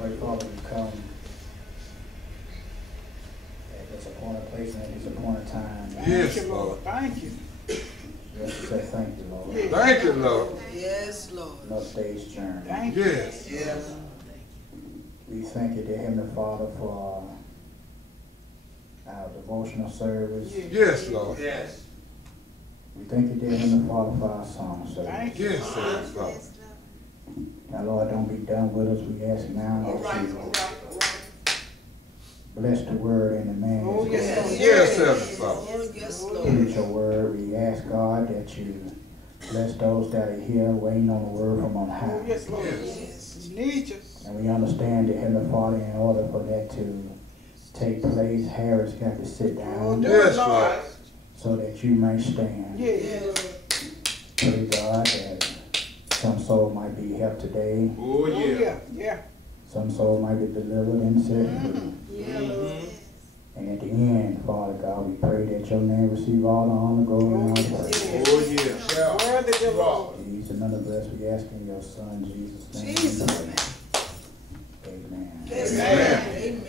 Pray, Father, we come at this appointed place and at this appointed time. Yes, Lord. Thank you. Just to say thank you, Lord. Thank you, Lord. Yes, Lord. Another day's journey. Thank you. Yes. Yes. We thank you, dear Heavenly Father, for our devotional service. Yes, Lord. Yes. We thank you, dear Heavenly Father, for our song service. Thank you. Yes, Lord. Now, Lord, don't be done with us. We ask now All that right, you all right, all right. bless the word and the man. Oh, yes, Lord. Yes, Heavenly Father. Oh, yes, Lord. Preach your word. We ask, God, that you bless those that are here waiting on the word from on Oh, high. yes, Lord. Yes. We need you. And we understand that, Heavenly Father, in order for that to take place, Harris got to sit Oh, down do Yes, it, Lord. Lord. so that you may stand. Yes. Pray, God, that some soul might be helped today. Oh, Oh, yeah. Yeah. Some soul might be delivered and set free. Yeah, Lord. And at the end, Father God, we pray that your name receive all the honor, glory, and all the praise. Oh, yeah. Worthy the Lord. These and none of us, we ask in your Son, Jesus' name. Jesus' name. Amen. Amen. Amen.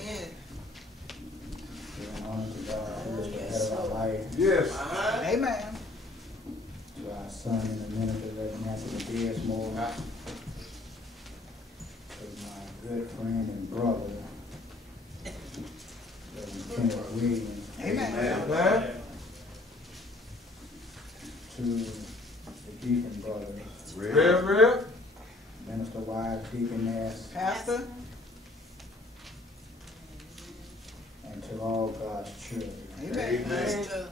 Giving honor to God, who is the head of our life, Yes. Amen. to our Son and the minister that after the dead more, to my good friend and brother, Reverend Kenneth Williams, Amen. Amen. to the deacon brothers, Reverend. Minister Wise, Deaconess, Pastor. and to all God's children. Amen. Master.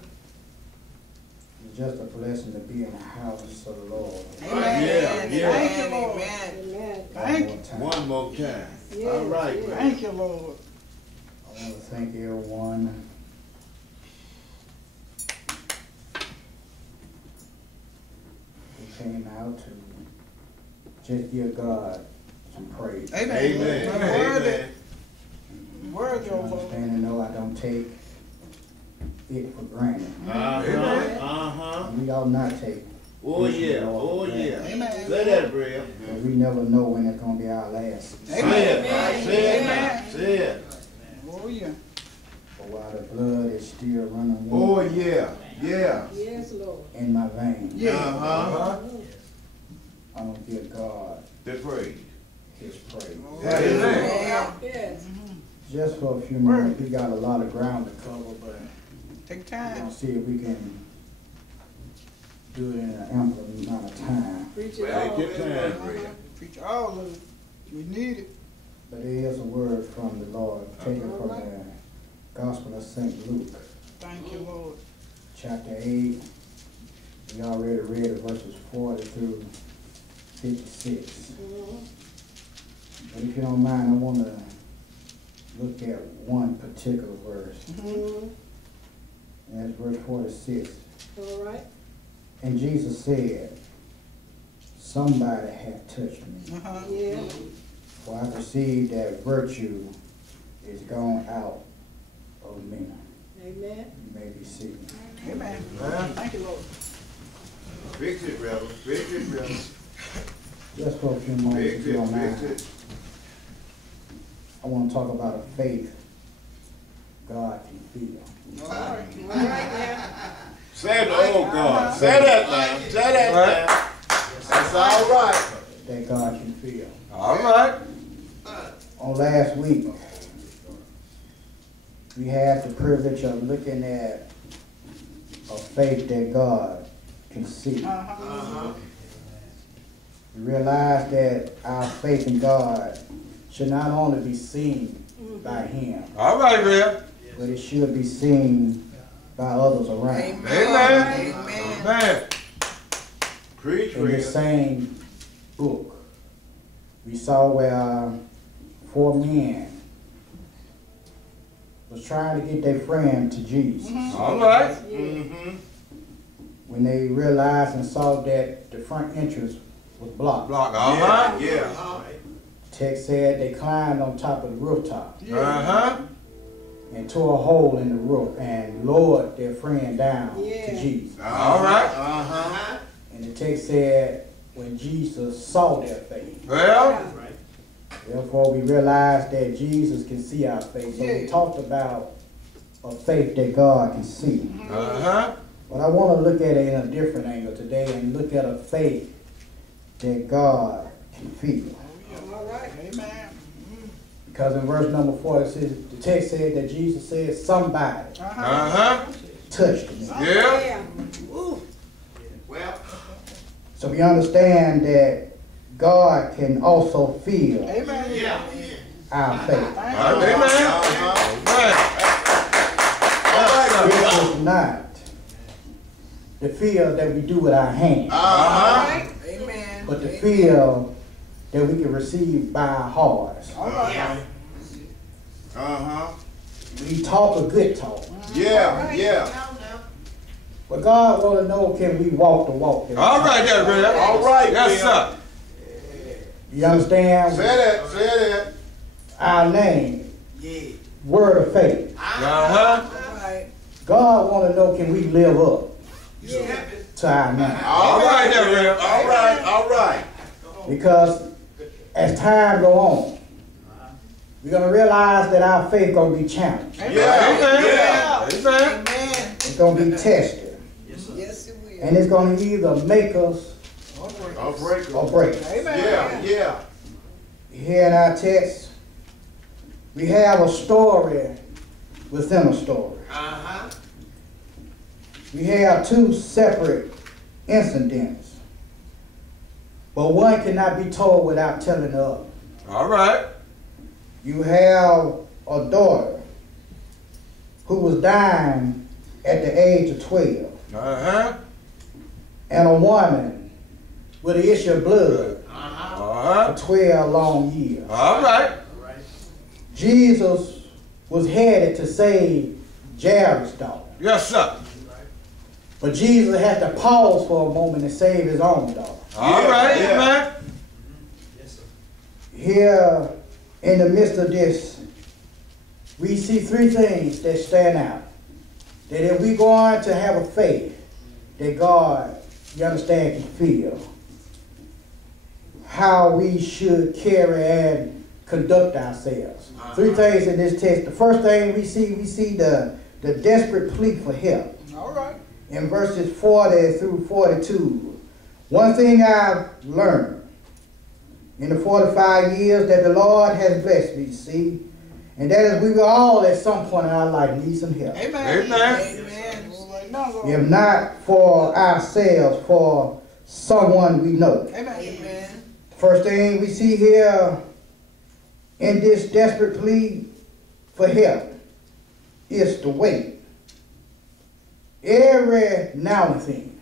It's just a blessing to be in the house of the Lord. Amen. Yeah. Thank you, Lord. Amen. Thank you. time. One more time. All right. Thank you, Lord. I want to thank everyone who came out to just give God some praise. Amen. Amen. Worthy. Amen. Worthy, You oh Lord. understand and know I don't take it for granted. Amen. We ought not take Oh this for yeah, granted. oh yeah. Amen. Say that, Bria. But we never know when it's going to be our last. Say Amen. it, man. Say it, man. Say it. Oh, yeah. But while the blood is still running Oh, warm yeah. Yeah. Yes, Lord. in my veins, Yeah. Uh-huh. I'm going to give God The praise. his praise. Amen. Yes. Just for a few moments, we got a lot of ground to cover, but Take we're going time. to see if we can do it in an ample amount of time. Preach it Take all. your time, Bria. Preach all of it. We need it. But there is a word from the Lord, taken from the Gospel of St. Luke, Thank you, Lord. chapter 8. We already read it, verses 40 through 56. But if you don't mind, I want to look at one particular verse. Mhm. And that's verse 46. All right. And Jesus said, somebody hath touched me, Uh-huh. Yeah. for I perceive that virtue is gone out of me. Amen. You may be seated. Amen. Thank you, Lord. Fix it, brother. Fix it, brother. Just for a few moments, Fix if you don't it, mind, fix it. I want to talk about a faith God can feel. All right. All right now. Say it, oh God. Say that, man. Say that, man. That's all right. That God can feel. All right. On last week, we had the privilege of looking at a faith that God can see. Uh-huh. We realized that our faith in God should not only be seen by Him, All right, Rev. but it should be seen by others around. Amen. Amen. Amen. Amen. Preach, In the Bria. same book, we saw where 4 men was trying to get their friend to Jesus. All right. Mm-hmm. When they realized and saw that the front entrance was blocked. Block. Uh-huh. Yeah. Text said they climbed on top of the rooftop Uh-huh. and tore a hole in the roof and lowered their friend down to Yeah. Jesus. All right. Uh-huh. And the text said when Jesus saw their faith, Well, Therefore, we realize that Jesus can see our faith. So we talked about a faith that God can see. Uh-huh. But I want to look at it in a different angle today and look at a faith that God can feel. All right. Amen. Because in verse number 4, it says, the text said that Jesus said, somebody Uh-huh. touched me. Yeah. Well, So we understand that God can also feel Amen. yeah. our faith. Amen. It is not the feel that we do with our hands, Amen. but the feel that we can receive by our hearts. All right. We talk a good talk. Yeah, yeah. But God wants to know, can we walk the walk? All right, there, Rev. All right, Yes, Bill. sir. You understand? Say that, say that. Our name, word of faith. Uh-huh. All right. God wants to know, can we live up Yeah. to our name? All right, there, Rev. All right, all right. Because as time go on, we're going to realize that our faith going to be challenged. Amen. Yeah, Amen. Amen. It's going to be tested. Yes, it will. And it's going to either make us I'll break or it. break us. Yeah, yeah. Here in our text, we have a story within a story. We have two separate incidents, but one cannot be told without telling the other. All right. You have a daughter who was dying at the age of 12, Uh-huh. and a woman with an issue of blood Uh-huh. for 12 long years. All right. Jesus was headed to save Jairus' daughter. Yes, sir. But Jesus had to pause for a moment to save his own daughter. All Yeah, right, yeah. man. Here in the midst of this, we see three things that stand out. That if we're going to have a faith that God, you understand, can feel, how we should carry and conduct ourselves. Three things in this text. The first thing we see the desperate plea for help. All right. In verses 40 through 42, one thing I've learned in the 45 years that the Lord has blessed me, see, and that is we will all at some point in our life need some help. Amen. Amen. Amen. All right. Now, Lord. If not for ourselves, for someone we know. Amen. Amen. First thing we see here in this desperate plea for help is to wait. Every now and then,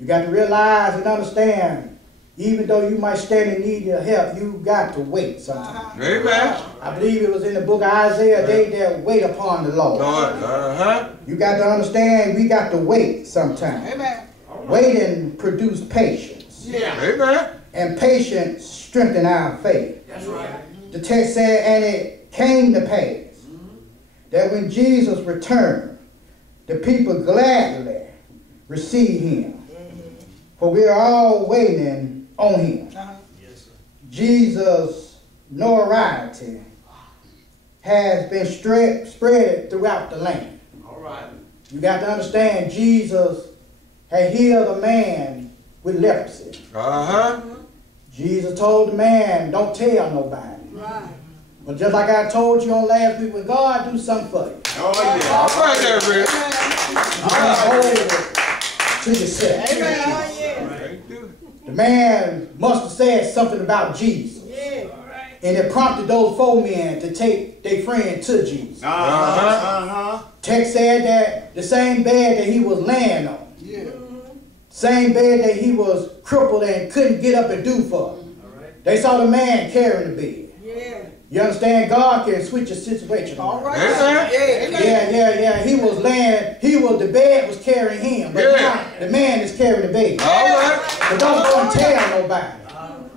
you got to realize and understand, even though you might stand in need of help, you got to wait sometimes. Amen. I believe it was in the book of Isaiah, they that wait upon the Lord. Lord. Uh-huh. You got to understand, we got to wait sometimes. Amen. Waiting produce patience. Amen. And patience strengthen our faith. That's right. The text said, and it came to pass that when Jesus returned, the people gladly received him. For we are all waiting on him. Jesus' notoriety has been spread throughout the land. All right. You got to understand, Jesus had healed a man with leprosy. Uh-huh. Jesus told the man, don't tell nobody. Right. But just like I told you on last week, when God do something for you, Oh, yeah. All right, there, Rev. you can't hold it to yourself. Amen. The man must have said something about Jesus. Yeah. And it prompted those four men to take their friend to Jesus. Text said that the same bed that he was laying on, Yeah. same bed that he was crippled and couldn't get up and do for. They saw the man carrying the bed. Yeah. You understand? God can switch your situation. All right. Amen. Yeah. He was laying, the bed was carrying him. But Yeah. now the man is carrying the bed. All right. But don't go and tell nobody.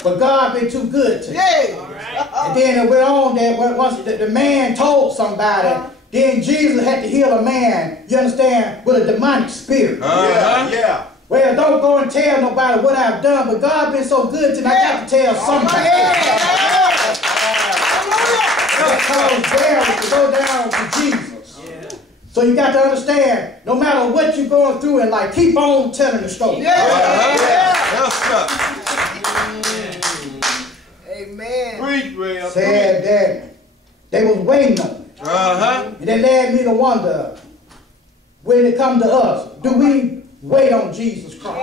But God been too good to you. Yeah. And then it went on that once the man told somebody, then Jesus had to heal a man, you understand, with a demonic spirit. Uh-huh. Yeah. Well, don't go and tell nobody what I've done, but God been so good to me, I got to tell somebody. caused Jairus to go down to Jesus. So you got to understand, no matter what you're going through in life, keep on telling the story. Yes, sir. Amen. Preach, Rev. Said that they was waiting on it. And that led me to wonder, when it comes to us, do we wait on Jesus Christ?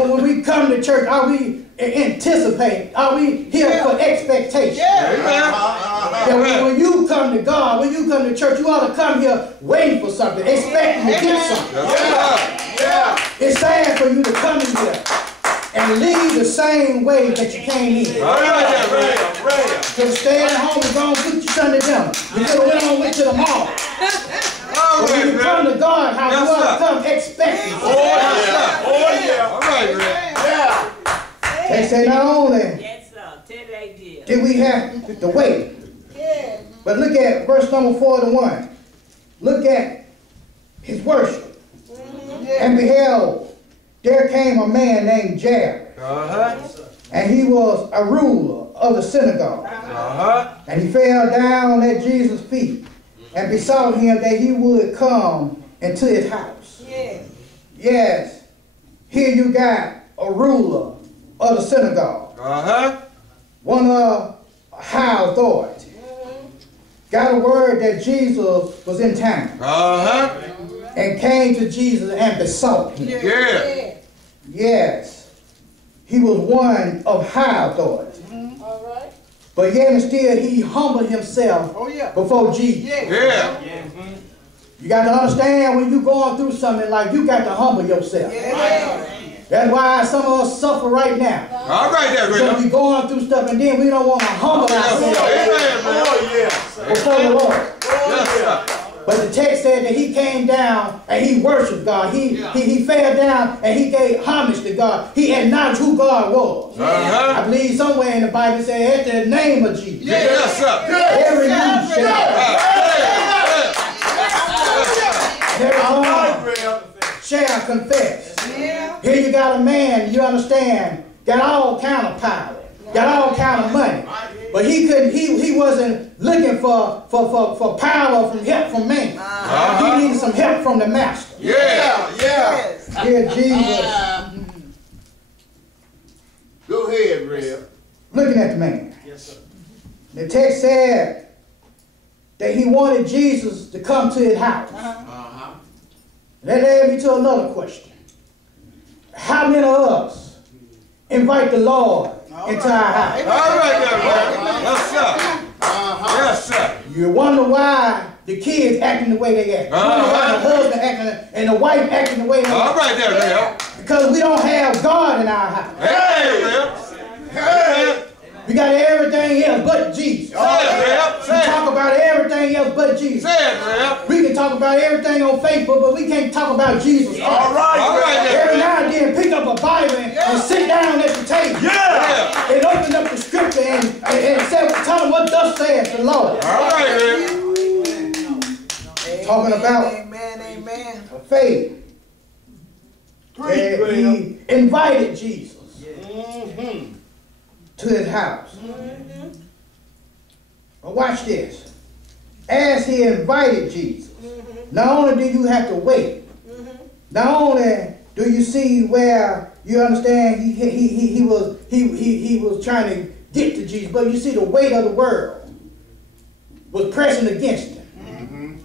When we come to church, are we anticipating? Are we here for expectation? That when you come to God, when you come to church, you ought to come here waiting for something, expecting to get something. It's sad for you to come in here and leave the same way that you came in. Could have stayed at home and gone cook your Sunday dinner. You could have went to the mall. But when you come to God, how you ought to come expecting. They say not only did we have to wait, but look at verse number 41. Look at his worship. And behold, there came a man named Jairus, and he was a ruler of the synagogue. And he fell down at Jesus' feet and besought him that he would come into his house. Yes, here you got a ruler of the synagogue, one of high authority. Got a word that Jesus was in town, and came to Jesus and besought him. Yes, he was one of high authority. But yet and still he humbled himself before Jesus. You got to understand, when you're going through something like, you got to humble yourself. That's why some of us suffer right now. Because we're going through stuff and then we don't want to humble ourselves before the Lord. But the text said that he came down and he worshiped God. He fell down and he gave homage to God. He acknowledged who God was. I believe somewhere in the Bible it said, at the name of Jesus, every knee shall confess. Here you got a man, you understand, got all kind of power, got all kind of money. But he wasn't looking for power from help from man. He needed some help from the master. Here Jesus. Go ahead, Rev. Looking at the man. The text said that he wanted Jesus to come to his house. That led me to another question. How many of us invite the Lord into our house? Yes, sir. You wonder why the kids acting the way they act. You wonder why the husband acting and the wife acting the way they act. Because we don't have God in our house. We got everything else but Jesus. We talk about everything else but Jesus. We can talk about everything on Facebook, but we can't talk about Jesus. Every now and then pick up a Bible and sit down at the table. And open up the scripture and say, tell them what thus saith the Lord. Talking about faith. He invited Jesus to his house. But watch this. As he invited Jesus, not only do you have to wait, not only do you see where you understand he was trying to get to Jesus, but you see the weight of the world was pressing against him.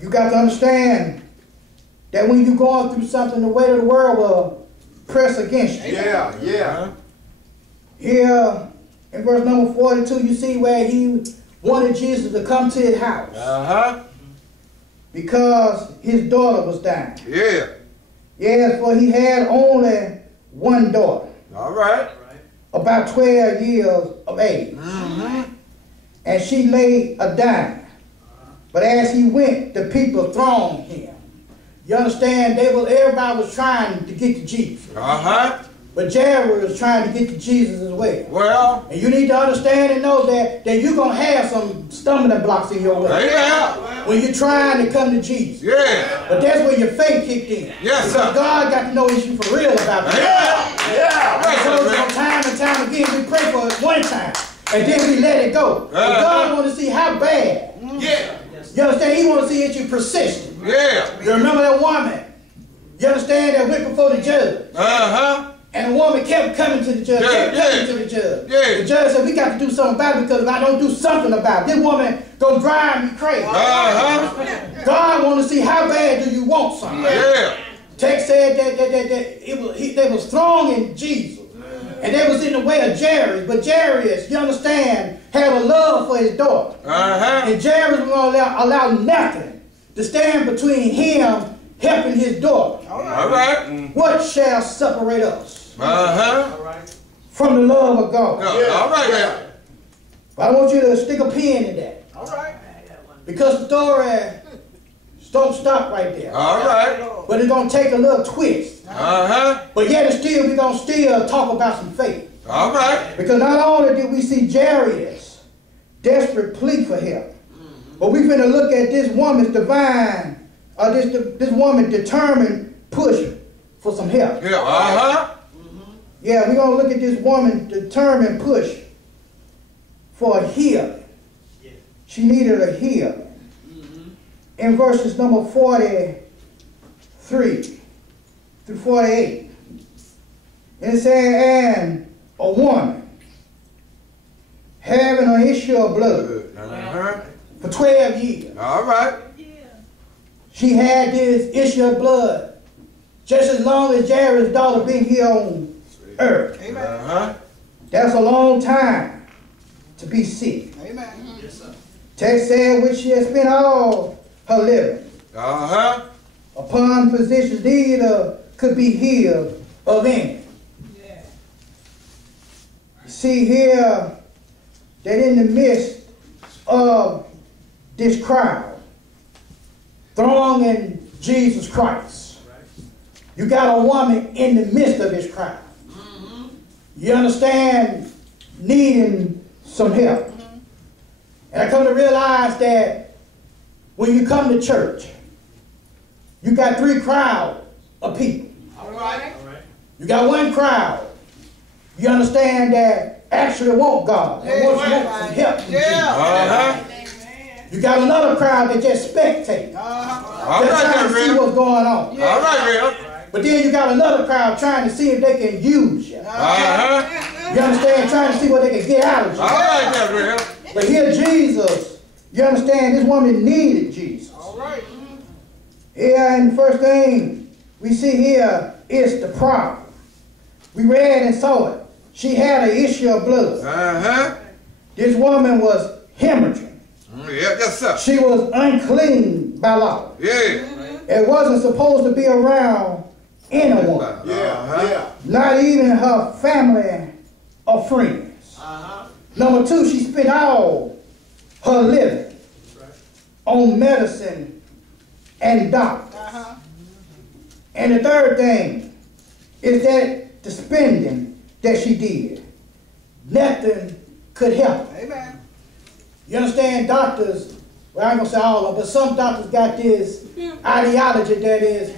You got to understand that when you're going through something, the weight of the world will press against you. Here in verse number 42, you see where he wanted Jesus to come to his house. Because his daughter was dying. Yes, for he had only one daughter. About 12 years of age. And she lay a dying. But as he went, the people thronged him. You understand, everybody was trying to get to Jesus. But Jairus was trying to get to Jesus as well. And you need to understand and know that you're going to have some stumbling blocks in your way. When you're trying to come to Jesus. But that's where your faith kicked in. Because God got to know you for real about that. I told you time and time again, we pray for it one time. And then we let it go. But God wants to see how bad. Yeah. You understand? He wants to see if you're persistent. Yeah. You remember that woman? You understand that went before the judge? And the woman kept coming to the judge, kept coming to the judge. Yeah. The judge said, we got to do something about it, because if I don't do something about it, this woman gonna drive me crazy. God wants to see how bad do you want something. Yeah. Text said that they was thrown in Jesus. And they was in the way of Jairus. But Jairus, you understand, had a love for his daughter. And Jairus was going to allow nothing to stand between him helping his daughter. All right. What shall separate us from the love of God? All right now. But I want you to stick a pin in that. All right. Because the story don't stop right there. All right. But it's going to take a little twist. But yet and still, we're going to still talk about some faith. All right. Because not only did we see Jairus' desperate plea for help, but we're going to look at this woman's divine, this woman's determined push for some help. Yeah. Yeah, we're going to look at this woman's determined push for a healing. She needed a healing. In verses number 43 through 48. And it said, and a woman having an issue of blood for 12 years. All right. She had this issue of blood just as long as Jairus' daughter been here on earth. That's a long time to be sick. Amen. Text said, which she had spent all her living upon physicians, neither could be healed of any. You see here that in the midst of this crowd thronging Jesus Christ, you got a woman in the midst of this crowd. You understand, needing some help. And I come to realize that when you come to church, you got three crowds of people. All right. You got one crowd, you understand, that actually want God and want some help from Jesus. You got another crowd that just spectate. Just trying to see what's going on. All right, But then you got another crowd trying to see if they can use you. You understand? Trying to see what they can get out of you. All right, Real. But here Jesus, you understand, this woman needed Jesus. All right. Here, and the first thing we see here is the problem. We read and saw it. She had an issue of blood. This woman was hemorrhaging. Yes, sir. She was unclean by law. It wasn't supposed to be around anyone. Not even her family or friends. Number two, she spent all her living on medicine and doctors. And the third thing is that the spending that she did, nothing could help her. Amen. You understand, doctors, well, I ain't gonna say all of them, but some doctors got this ideology that is,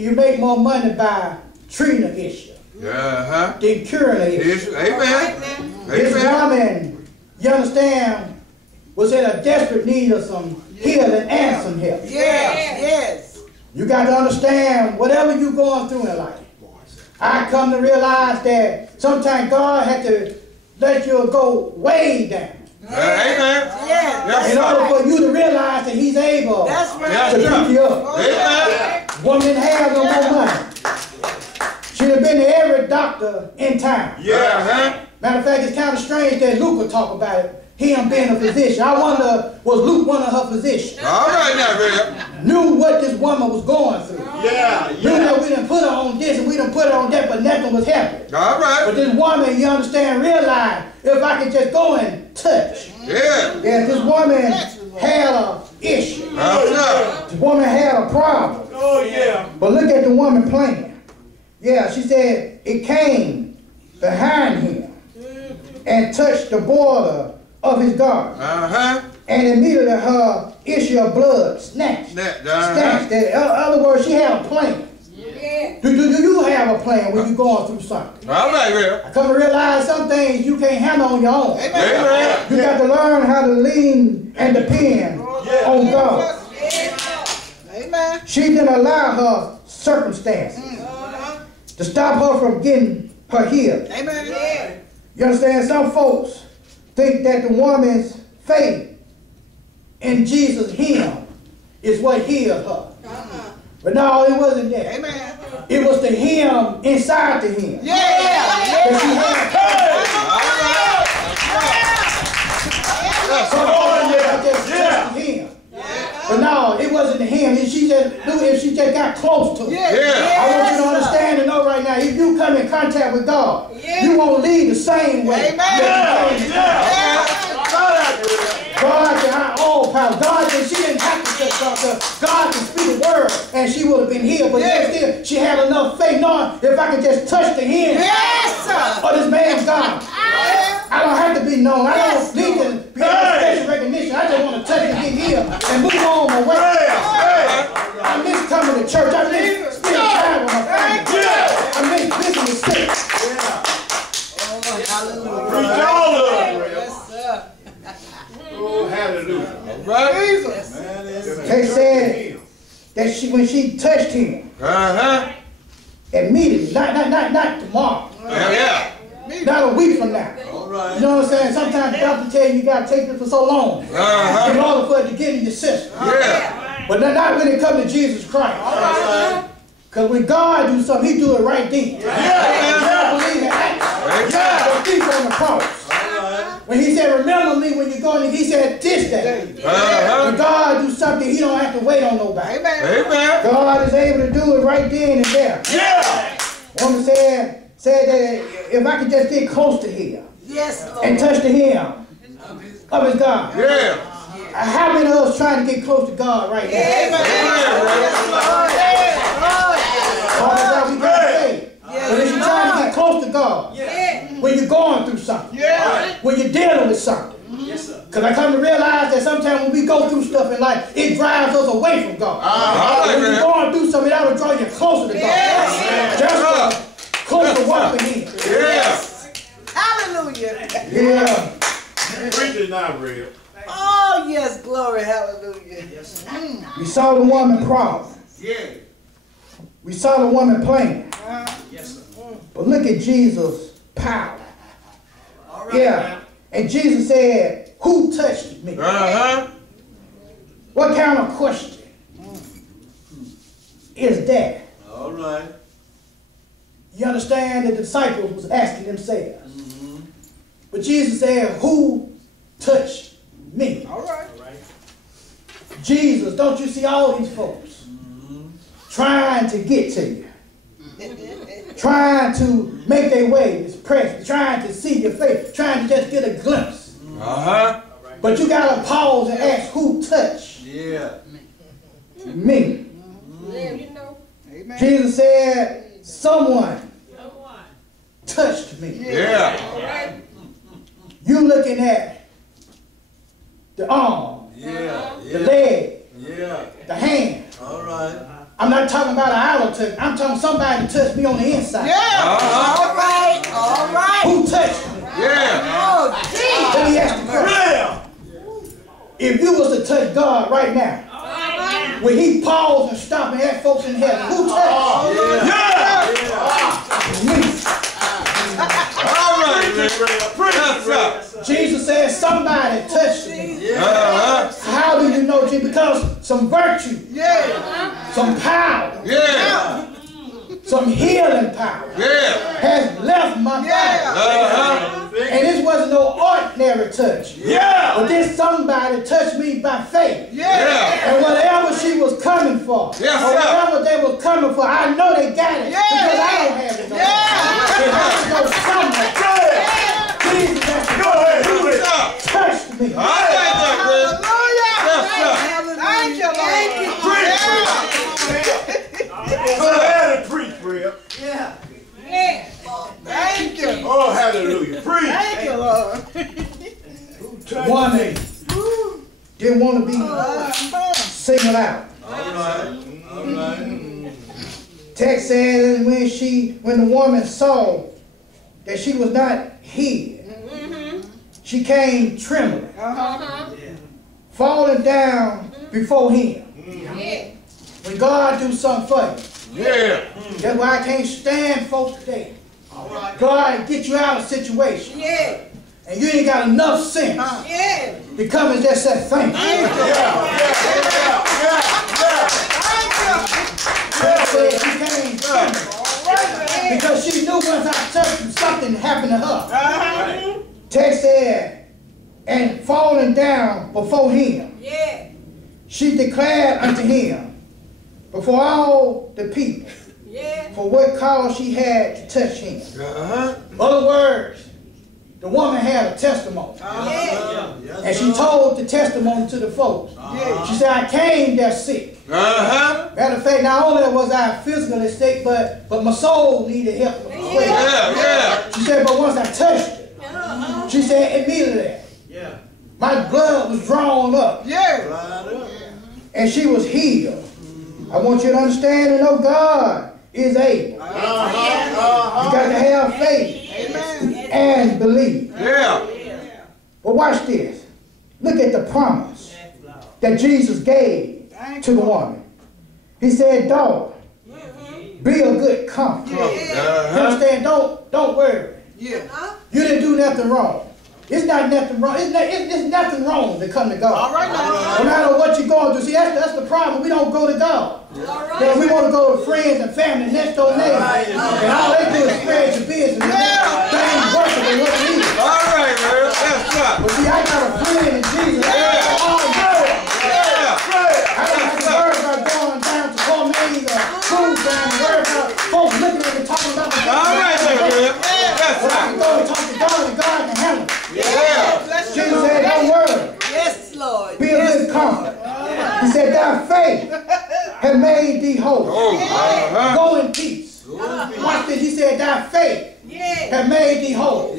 you make more money by treating an issue than curing an issue. Amen. This woman, you understand, was in a desperate need of some healing and some help. Yes. You got to understand, whatever you're going through in life, I come to realize that sometimes God had to let you go way down. Amen. In order for you to realize that He's able to pick you up. Amen. Woman didn't have no more money. She'd have been to every doctor in town. Matter of fact, it's kind of strange that Luke would talk about it, him being a physician. I wonder, was Luke one of her physicians? All right now, Real. Knew what this woman was going through. Knew that we didn't put her on this and we didn't put her on that, but nothing was happening. All right. But this woman, you understand, realized, if I could just go and touch. This woman had an issue. This woman had a problem. But look at the woman playing. She said, it came behind him and touched the border of his garment. And immediately her issue of blood snatched. In other words, she had a plan. Do you have a plan when you're going through something? All right, Real. I come to realize some things you can't handle on your own. Amen. You got to learn how to lean and depend on God. Amen. She didn't allow her circumstances to stop her from getting her healed. Amen. You understand? Some folks think that the woman's faith in Jesus' him is what healed her. But no, it wasn't that. Amen. It was the him inside the him. Yeah. That she had. Some folks just him. But no, it wasn't the him. She just knew if she just got close to him. Yeah. I want you to understand and know right now, if you come in contact with God, you won't lead the same way. God can have all power. God can, she didn't have to touch God. God can speak a word and she would have been healed. But yet still, she had enough faith knowing if I could just touch the hem of this man's God. I don't have to be known. I don't need to be special recognition. I just want to touch and get healed and move on my way. I miss coming to church. I miss spending time with my family. I miss visiting sick. Preach all of it. Oh, hallelujah. Right? They said that when she touched him, immediately, not tomorrow, Yeah. not a week from now. You know what I'm saying? Sometimes the doctor tell you got to take this for so long in order for it to get in your system. Yeah. But not when it comes to Jesus Christ. Because when God do something, he do it right then. I believe in action. The thief on the cross. When he said, remember me when you're going, he said this day. When God do something, he don't have to wait on nobody. Amen. God is able to do it right then and there. Woman said that if I could just get close to him and touch the hem of his God. Yeah. How many of us trying to get close to God right now? We got faith. But if you're trying to get close to God, when you're going through something, when you're dealing with something, because I come to realize that sometimes when we go through stuff in life, it drives us away from God. When you're going through something, that will draw you closer to God. Just close to walk with him. Hallelujah. Yeah. Preach it now, Real. Oh, yes. Glory. Hallelujah. We saw the woman problem. We saw the woman playing. But look at Jesus' power. And Jesus said, who touched me? What kind of question is that? All right. You understand the disciples was asking themselves. But Jesus said, who touched me? All right. Jesus, don't you see all these folks trying to get to you? Trying to make their way, this presence, trying to see your face, trying to just get a glimpse. But you got to pause and ask, who touched me? Jesus said, someone touched me. You looking at the arm, the leg, the hand. All right. I'm not talking about an outer touch. I'm talking somebody touched me on the inside. All right. Who touched me? Oh, Jesus. Let me ask you a question. If you was to touch God right now, when he paused and stopped and asked folks in heaven, who touched me? Jesus said somebody touched me. How do you know, Jesus? Because some virtue, some power, some healing power has left my body. And this wasn't no ordinary touch. But this somebody touched me by faith. And whatever she was coming for, or whatever they were coming for, I know they got it because I don't have it. It has to go somewhere. Jesus has to touch me. Hallelujah. Thank you, Lord. Go ahead and preach, Real. Thank you. Oh, hallelujah. Preach. Thank you, Lord. Woman didn't want to be singled out. All right. Text says when the woman saw that she was not hid, she came trembling, falling down before him. When God do something for you, that's why I can't stand folks today. God get you out of a situation, and you ain't got enough sense to come and just say thank you. Said she came trembling because she knew once I touched him, something happened to her. Text said, and falling down before him, she declared unto him before all the people for what cause she had to touch him. Other words, the woman had a testimony. And she told the testimony to the folks. She said, I came there sick. Matter of fact, not only was I physically sick, but my soul needed help. She said, but once I touched it, she said immediately, my blood was drawn up. And she was healed. I want you to understand and know God is able. You got to have faith and believe. But watch this. Look at the promise that Jesus gave to the woman. He said, daughter, be of good comfort. You understand? Don't worry. You didn't do nothing wrong. It's not nothing wrong. It's nothing wrong to come to God. No matter what you're going through. See, that's the problem. We don't go to God. Because we want to go to friends and family, next door neighbors. And all they do is spread your business. Things working than what it is. But see, I got a friend in Jesus. I got the word about going down to Gourmet's or food down and word about folks looking at me talking about the God. But I can go and talk to God and God can handle it. Jesus said, don't worry. Yes, Lord. Be of good comfort. He said, thy faith has made thee whole. Go in peace. Watch this. He said, thy faith has made thee whole.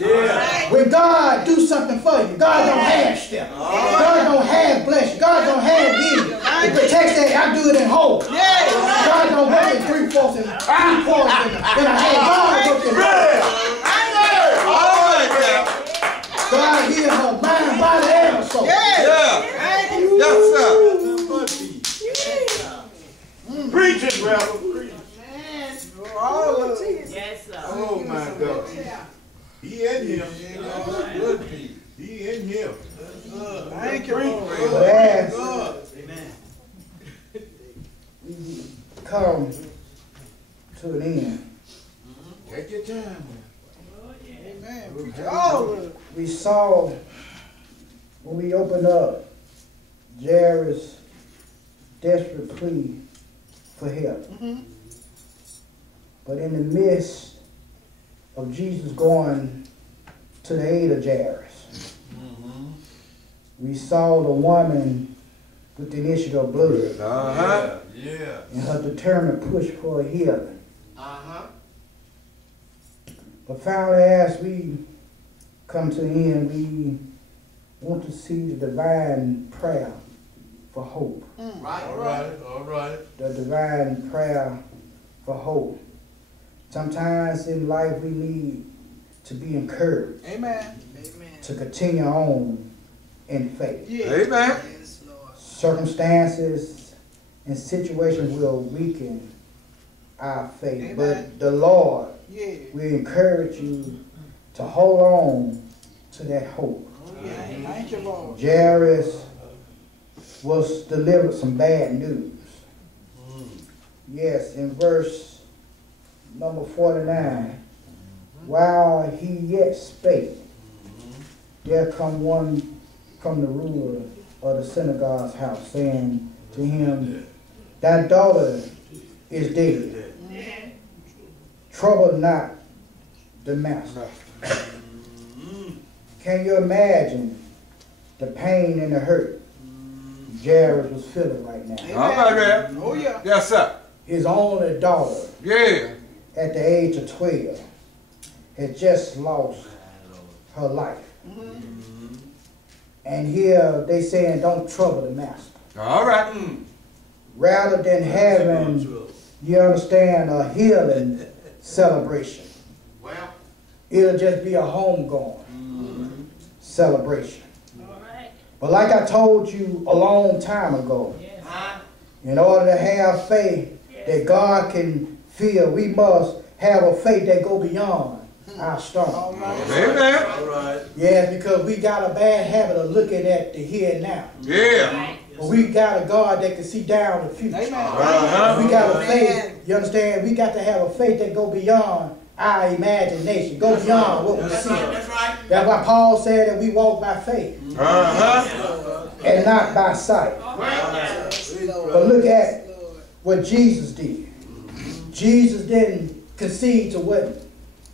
When God do something for you, God don't have step. God don't have bless you. God don't have give you. The text said, I do it in whole. God don't work in 3/4 and 3/4 in a hand. God works in whole. God healed her mind, body, and soul. Preach it, brother. Preach. Yes, sir. Oh, my God. He in him. He in him. Thank you, Lord. But as we come to an end, Take your time, man. Amen. we saw when we opened up Jairus' desperate plea for help. But in the midst of Jesus going to the aid of Jairus, we saw the woman with the issue of blood and her determined push for a healing. But finally, as we come to the end, we want to see the divine prayer for hope. All right. The divine prayer for hope. Sometimes in life we need to be encouraged. Amen. To continue on in faith. Amen. Circumstances and situations will weaken our faith. Amen. But the Lord will encourage you to hold on to that hope. Thank you, Lord. Jairus was delivered some bad news. Yes, in verse number 49, while he yet spake, there come one from the ruler of the synagogue's house, saying to him, thy daughter is dead. Trouble not the master. Can you imagine the pain and the hurt Jairus was feeling right now? All right, man. Oh, yeah. Yes, sir. His only daughter, at the age of 12, had just lost her life. And here they saying, don't trouble the master. All right. Rather than having you understand, a healing celebration. Well. It'll just be a homegoing celebration. All right. But like I told you a long time ago, Yes. in order to have faith that God can fill, we must have a faith that go beyond our storm. Amen. All right. Yes, because we got a bad habit of looking at the here and now. Yeah. But we got a God that can see down the future. Uh-huh. We got a faith, you understand? We got to have a faith that go beyond our imagination, go beyond what we see. That's right. That's why Paul said that we walk by faith Uh-huh. and not by sight. But look at what Jesus did. Jesus didn't concede to what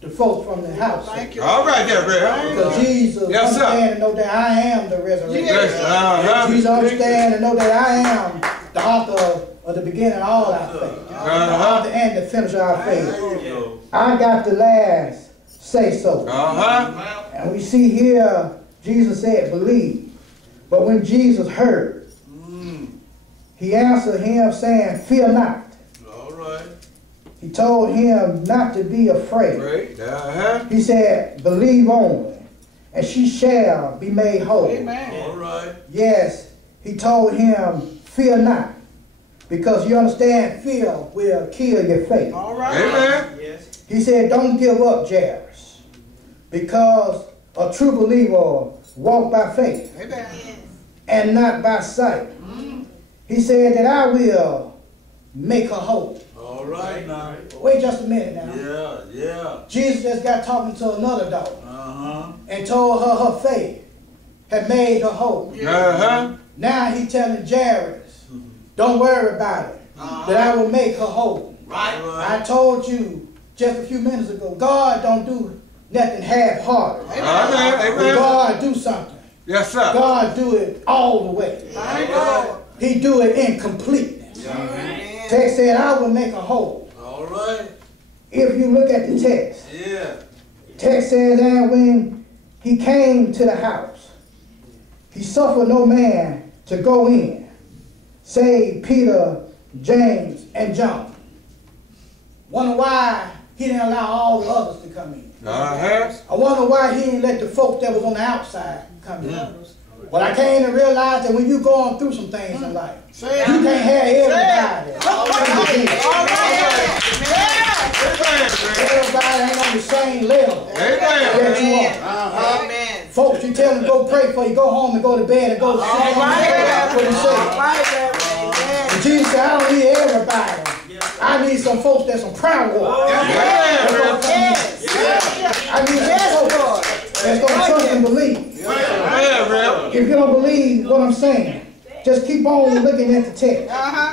the folks from the house said. All right there, Red. Because Jesus Yes, sir. understand and know that I am the resurrection. Yes, uh-huh. Jesus understand and know that I am the author of the beginning of all our faith. The author and the finisher of our faith. I got the last say so. Uh-huh. And we see here, Jesus said, believe. But when Jesus heard, he answered him saying, fear not. All right. He told him not to be afraid. Great. Uh-huh. He said, believe only, and she shall be made whole. All right. Yes, he told him, fear not. Because you understand, fear will kill your faith. All right. Amen. He said, don't give up, Jairus. Because a true believer walk by faith Amen. and not by sight. He said that I will make her whole. All right now. Wait just a minute now. Yeah. Jesus just got talking to another daughter Uh-huh. and told her her faith had made her whole. Uh-huh. Now he telling Jairus, don't worry about it, that I will make her whole. Right. I told you just a few minutes ago, God don't do nothing half-hearted. Amen. When Amen. God do something, Yes, sir. God do it all the way. He do it in completeness. Text said, I will make her whole. All right. If you look at the text, Yeah. text says, and when he came to the house, he suffered no man to go in, save Peter, James, and John. Wonder why he didn't allow all the others to come in. Uh-huh. I wonder why he didn't let the folks that was on the outside come in. But I came to realize that when you're going through some things in life, you can't have everybody. Everybody ain't on the same level that you are. Amen. Folks, you tell them go pray for you, go home and go to bed and go to sleep. That's what he said. And Jesus said, I don't need everybody. I need some folks that's some proud warriors. I need some folks that's going to trust and believe. If you don't believe what I'm saying, just keep on looking at the text.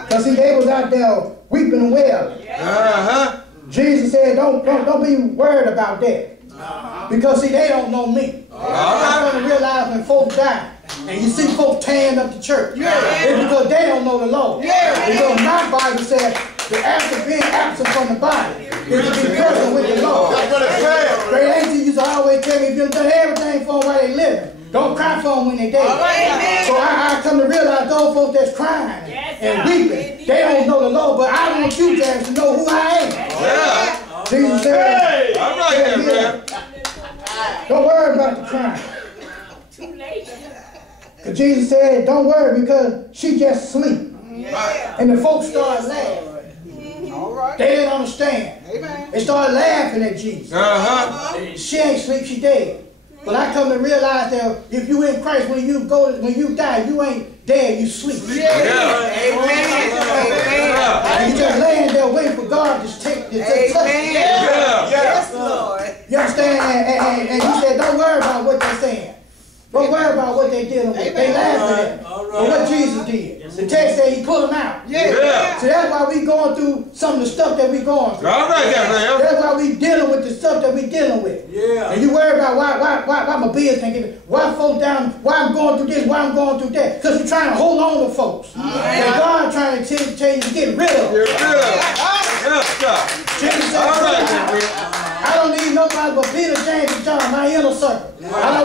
Because see, they was out there weeping and wailing. Uh-huh. Jesus said, don't be worried about that. Because see, they don't know me. I'm going to realize when folks die, and you see folks tearing up the church, it's because they don't know the Lord. Because my Bible says, the absent being absent from the body is to be present with the Lord. That's what it says. Great auntie used to always tell me, if you've done everything for them while they living, don't cry for them when they dead. So I come to realize those folks that's crying and weeping, they don't know the Lord, but I want you guys to know who I am. Yeah. Jesus said, All right there, man. don't worry about the crying. Too late. Because Jesus said, don't worry because she just asleep. And the folks started laughing. All right. They didn't understand. Amen. They started laughing at Jesus. Uh-huh. She ain't sleep, she dead. But I come to realize that if you in Christ, when you die, you ain't dead, you sleep. And you just laying there waiting for God to touch you. Yes, Lord. You understand? And he said, don't worry about what they're saying. Don't worry about what they're dealing with. They laughing at him. But what Jesus did. The text said he pulled them out. Yeah. So that's why we going through some of the stuff that we going through. All right there, man. That's why we dealing with the stuff that we dealing with. Yeah. And you worry about why my bills can't get, why folks down, why I'm going through this, why I'm going through that. Because you're trying to hold on to folks. And God trying to tell you to get rid of them. You're good. Yes, sir. Jesus said, All right there, man. I don't need nobody but Peter, James, and John, my inner circle. I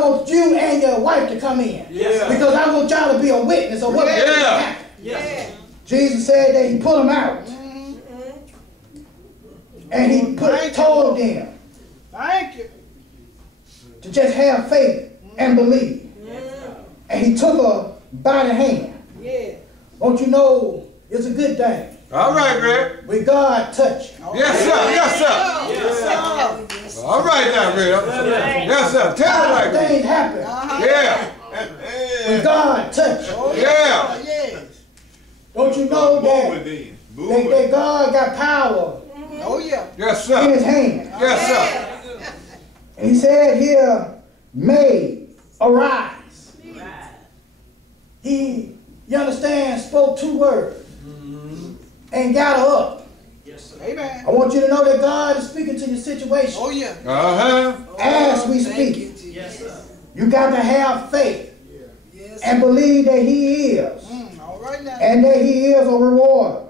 want you and your wife to come in. Yeah. Because I want y'all to be a witness of what Yeah. happened. Jesus said that he pulled them out. And he told them Thank you. to just have faith and believe. And he took her by the hand. Yeah. Don't you know it's a good thing All right, Red. when God touch you. Yes, sir. Yes, sir. Yes, sir. All right now, Red. Yes, sir. Tell it like that. Things happen Yeah. when God touch you. Yeah. Yes. Don't you know that, Move it then. that God got power Oh, yeah. Yes, in sir. his hand? Yes, sir. And he said here, may arise. He, you understand, spoke 2 words and got her up. Amen. I want you to know that God is speaking to your situation Oh, yeah. Uh-huh. as we speak. You got to have faith and believe that he is, All right now. and that he is a rewarder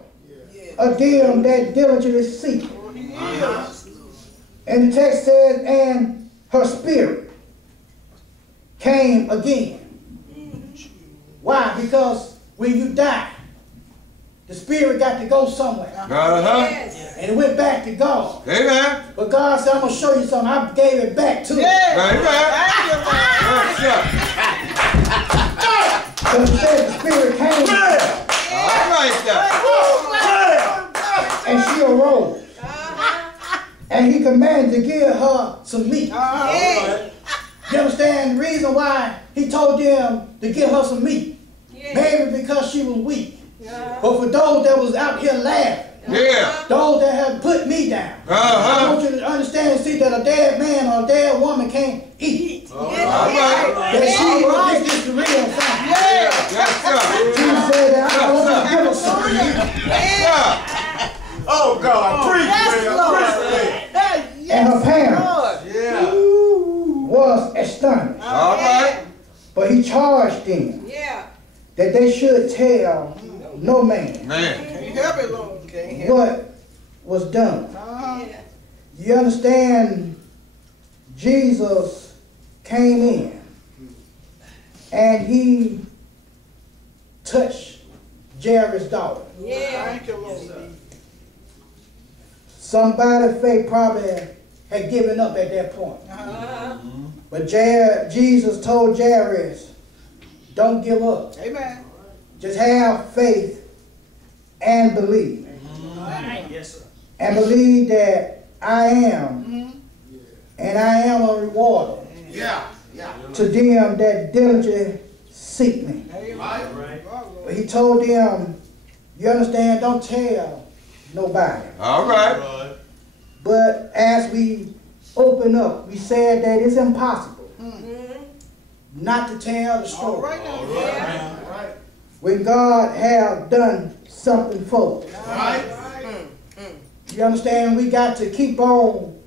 of them that diligently seek. And the text says, and her spirit came again. Why? Because when you die, the spirit got to go somewhere. Uh-huh. And it went back to God. Amen. But God said, I'm going to show you something. I gave it back to him. Amen. Thank you, Lord. Yes, sir. So he said the spirit came All right now. and she arose. And he commanded to give her some meat. You understand the reason why he told them to give her some meat? Maybe because she was weak. But for those that was out here laughing, Yeah. those that have put me down, I Uh-huh. want you to understand and see that a dead man or a dead woman can't eat. All right. That this is the real thing. Yes, sir. Jesus said that I want to give her some meat. Yes, sir. Oh, God. Preach, man. Preach, And her parents was astonished. All right. But he charged them that they should tell no man Man. Can't help it, Lord. Can't help what was done. it. You understand, Jesus came in and he touched Jairus' daughter. Thank you, Lord. Somebody faith probably had given up at that point. But Jesus told Jairus, don't give up. Amen. Just have faith and believe. And believe that I am, and I am a rewarder to them that diligently seek me. But he told them, you understand, don't tell nobody. All right. But as we open up, we said that it's impossible not to tell the All story. right now. When God have done something for us. You understand? We got to keep on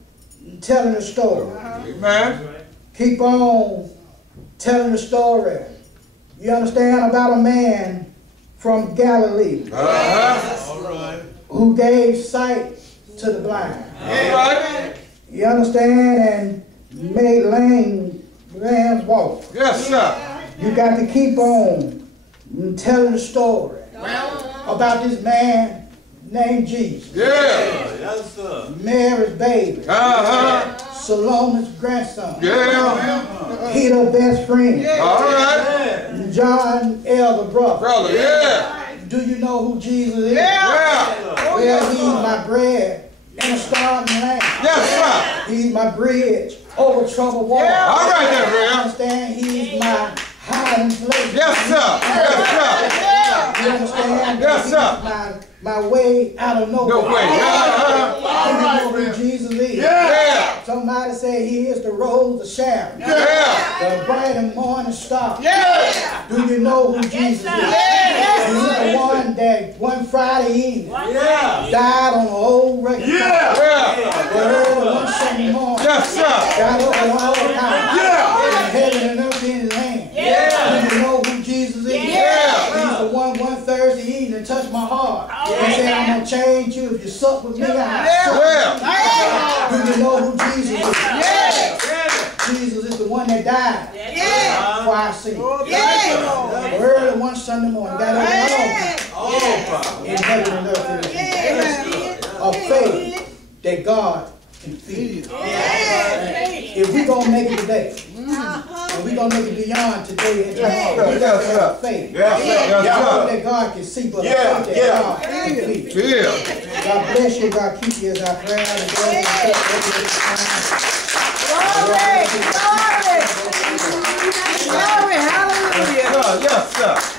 telling the story. Amen. Keep on telling the story. You understand about a man from Galilee Uh-huh. who gave sight to the blind. All right. You understand? And made lambs walk. Yes, sir. You got to keep on telling the story about this man named Jesus. Yeah. Yes, sir. Mary's baby. Uh-huh. Salome's grandson. Yeah. He the best friend. All right. John, elder brother. Brother, yeah. Do you know who Jesus is? Yeah. Well, he's my bread and a star in the land. Yes, sir. He's my bridge over troubled water. All right then, You Real. understand? He's my hiding place. Yes, sir. Yes, You understand? Yes, He's sir. my way out of nowhere. No way. Uh-huh. Do you know who Jesus is? Yeah. Somebody say he is the rose of Sharon. Yeah. The bright and morning star. Yeah. Do you know who Jesus is? He's the one that one Friday evening died on an old record. Yeah. Well, one Sunday morning. Yes, sir. Got up on all time. Yeah. And heaven and earth in his hand. Do you know who Jesus is? Yeah. He's the one Thursday evening touched my heart. He said, I'm going to change you if you sup with me. I'll sup Yeah. with you. Do you know who Jesus is? Jesus is the one that died for our sins. Early one Sunday morning, got up in heaven and earth in his hand. Of faith that God can feed. Yes. If we gonna make it today, and we gonna make it beyond today and tomorrow, we gotta have faith. Yes, sir. That God can see, but Yeah, faith that yeah. God can feed. Yeah. God bless you, God keep you as I pray out and Glory, glory, glory, hallelujah. Yes, sir.